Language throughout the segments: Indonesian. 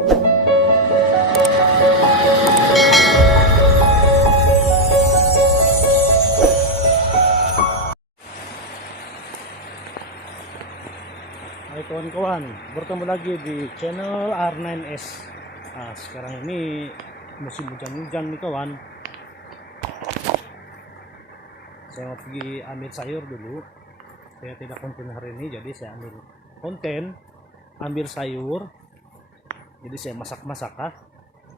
Hai kawan-kawan, bertemu lagi di channel R9S. Nah, sekarang ini musim hujan-hujan nih kawan. Saya mau pergi ambil sayur dulu. Saya tidak konten hari ini, jadi saya ambil konten ambil sayur. Jadi saya masak-masak ah.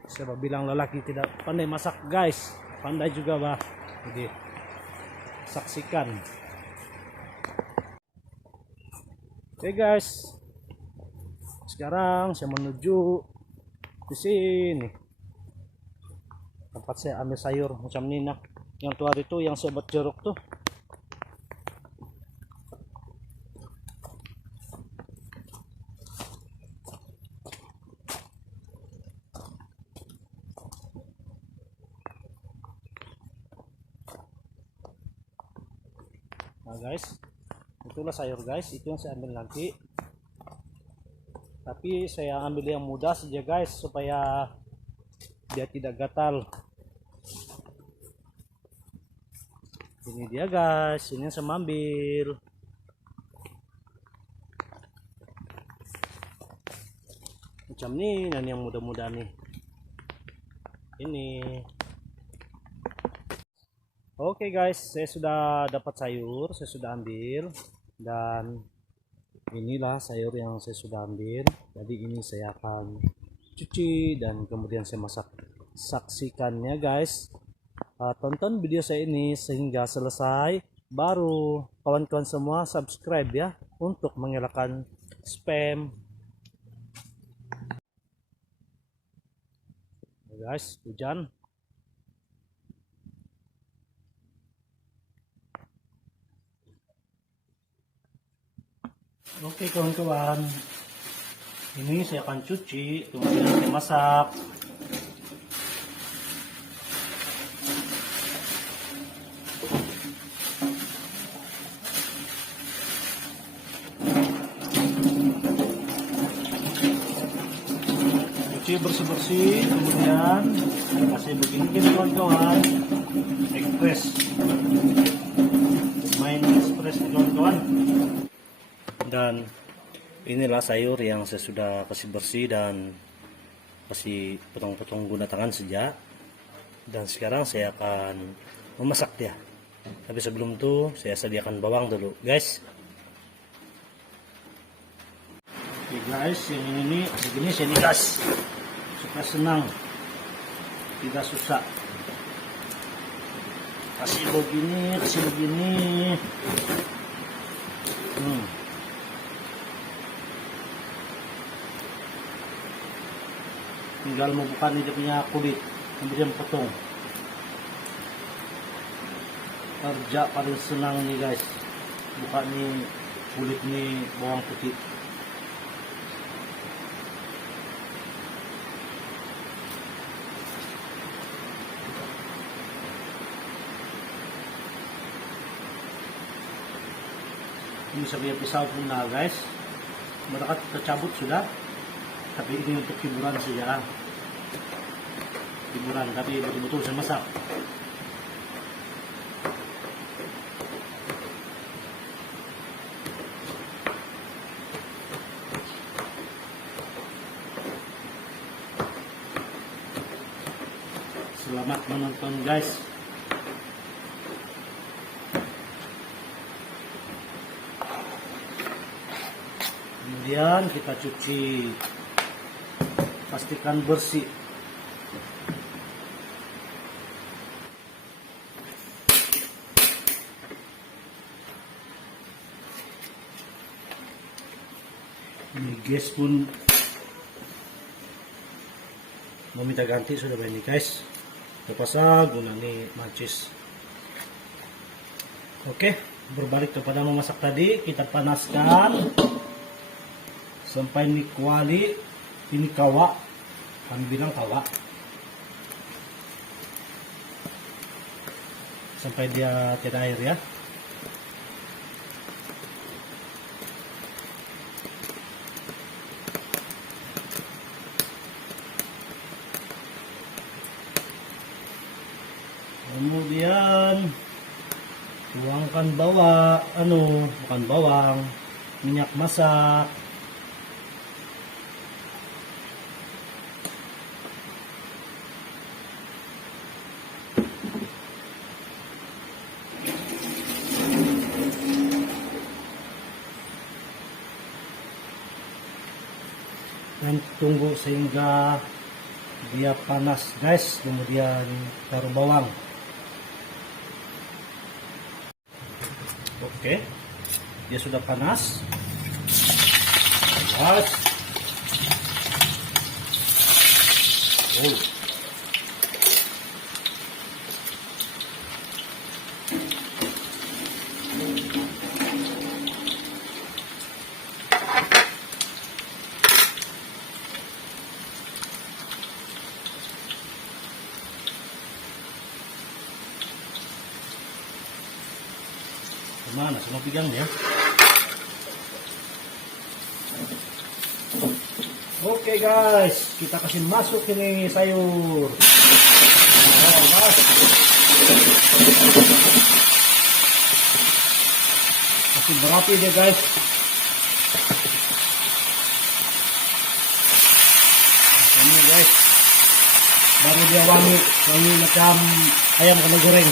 Saya bilang lelaki tidak pandai masak guys, pandai juga bah. Jadi saksikan. Oke guys, sekarang saya menuju di sini tempat saya ambil sayur macam ini nah. Yang tua itu yang saya buat jeruk tuh. Nah guys, itulah sayur guys, itu yang saya ambil nanti. Tapi saya ambil yang mudah saja guys, supaya dia tidak gatal. Ini dia guys, ini yang saya ambil. Macam nih, dan yang mudah-mudah nih. Ini. Oke guys, saya sudah dapat sayur, saya sudah ambil, dan inilah sayur yang saya sudah ambil. Jadi ini saya akan cuci dan kemudian saya masak. Saksikannya guys. Tonton video saya ini sehingga selesai, baru kawan-kawan semua subscribe ya, untuk mengelakkan spam. Guys, hujan. Oke kawan-kawan, ini saya akan cuci, kemudian saya masak. Cuci bersih-bersih, kemudian saya kasih begini kawan-kawan, express, main express kawan-kawan. Dan inilah sayur yang saya sudah kasih bersih dan kasih potong-potong guna tangan saja. Dan sekarang saya akan memasak dia. Tapi sebelum itu saya sediakan bawang dulu guys. Oke guys, yang ini begini saya digas supaya senang, tidak susah. Kasih begini. Tinggal membuka nih dia punya kulit, kemudian potong. Kerja paling senang nih guys, buka nih kulit nih bawang putih. Ini saya pisau pun nah guys, mereka tercabut sudah. Tapi ini untuk hiburan saja, hiburan, tapi betul-betul saya masak. Selamat menonton guys. Kemudian kita cuci, pastikan bersih. Ini gas pun mau minta ganti sudah ini guys. Terpasang guna nih mancis. Oke, berbalik kepada memasak tadi, kita panaskan sampai ini kuali. Ini kawa, kami bilang kawa, sampai dia tidak air ya. Kemudian tuangkan bukan bawang, minyak masak. Dan tunggu sehingga dia panas guys, kemudian taruh bawang. Oke, dia sudah panas. Awas. Oh. Mana semua pigangnya? Oke guys, kita kasih masuk ini sayur. Kasih berapi deh guys. Ini guys, baru dia wangi macam ayam kena goreng.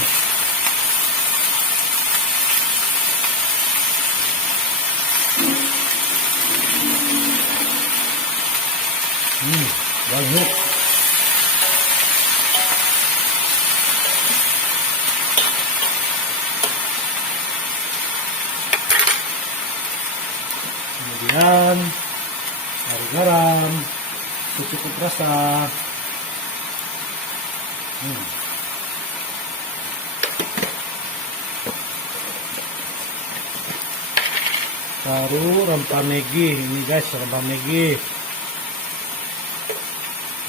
Wangi. Kemudian taruh garam secukup rasa. Taruh rempah Maggi ini guys, rempah Maggi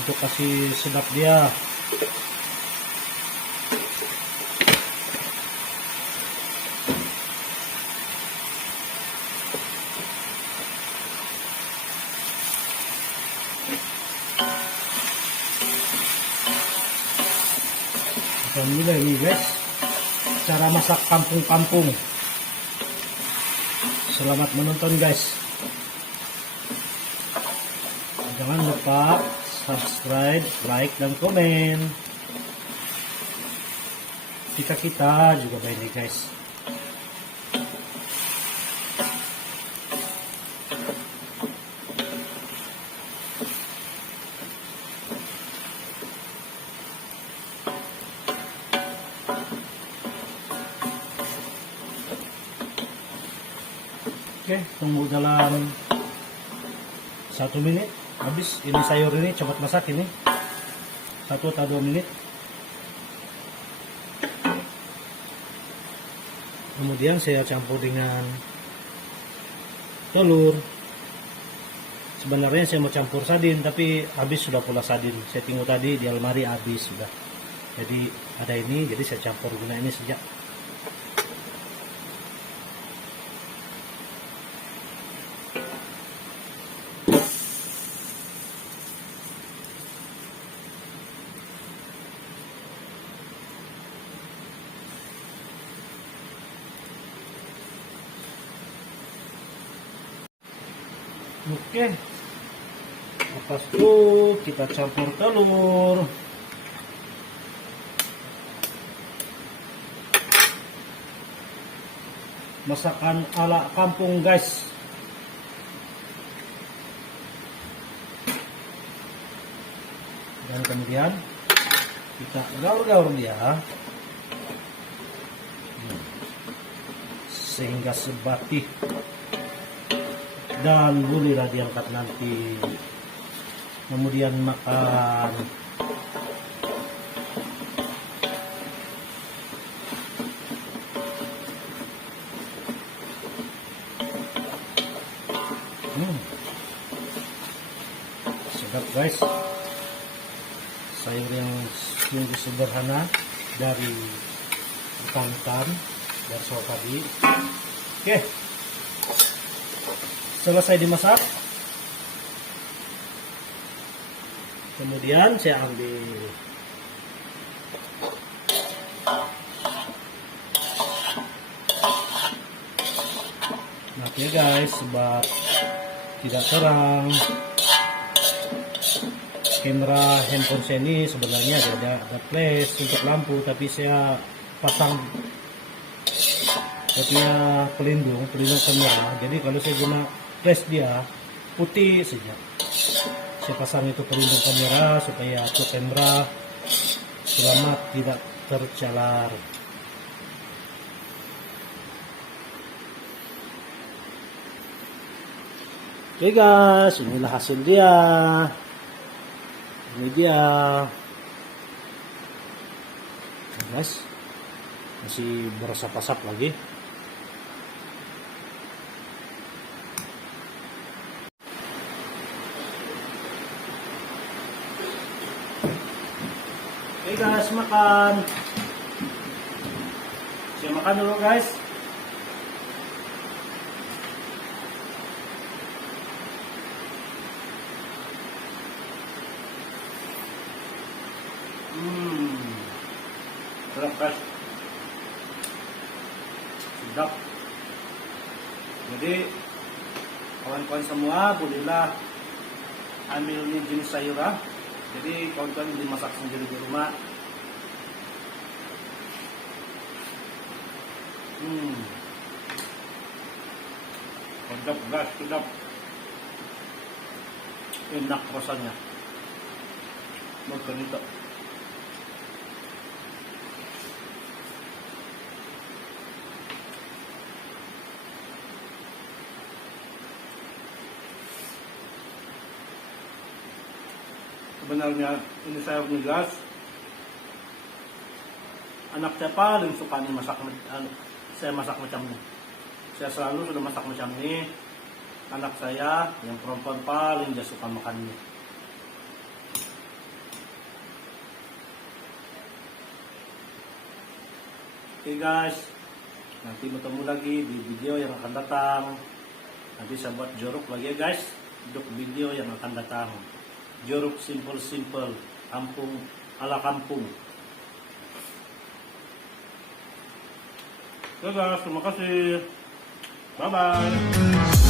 untuk kasih sedap dia. Alhamdulillah ini guys, cara masak kampung-kampung. Selamat menonton guys. Jangan lupa subscribe, like, dan komen. Kita juga baik guys. Oke, tunggu dalam 1 menit. Habis ini sayur ini cepat masak ini 1 atau 2 menit. Kemudian saya campur dengan telur. Sebenarnya saya mau campur sardin, tapi habis sudah pula sardin. Saya tengok tadi di almari habis sudah. Jadi ada ini, jadi saya campur guna ini saja. Oke, lepas itu kita campur telur. Masakan ala kampung guys. Dan kemudian kita gaur-gaur dia sehingga sebatih. Dan bolehlah diangkat nanti. Kemudian makan. Sedap guys. Sayur yang sungguh sederhana dari ikan dari soal tadi. Oke. Selesai dimasak, kemudian saya ambil Oke guys, sebab tidak terang, kamera handphone saya ini sebenarnya ada flash untuk lampu, tapi saya pasang punya pelindung kamera. Jadi kalau saya guna flash dia putih saja. Saya pasang itu pelindung kamera supaya kamera selamat tidak tercalar. Oke guys, inilah hasil dia. Ini dia. Guys, masih berasap-asap lagi. Oke guys, makan. Saya makan dulu guys. Sedap guys. Sedap. Jadi kawan-kawan semua bolehlah ambil ini jenis sayuran. Jadi kawan-kawan dimasak sendiri di rumah. Sedap guys, sedap. Enak rasanya. Makan itu. Sebenarnya ini sayur gas. Anak saya paling suka nih saya masak macam ini. Saya selalu sudah masak macam ini. Anak saya yang perempuan paling dia suka makan ini. Oke guys, nanti bertemu lagi di video yang akan datang. Nanti saya buat jorok lagi ya guys, untuk video yang akan datang. Jorok simple, kampung ala kampung. Oke guys, terima kasih. Bye bye.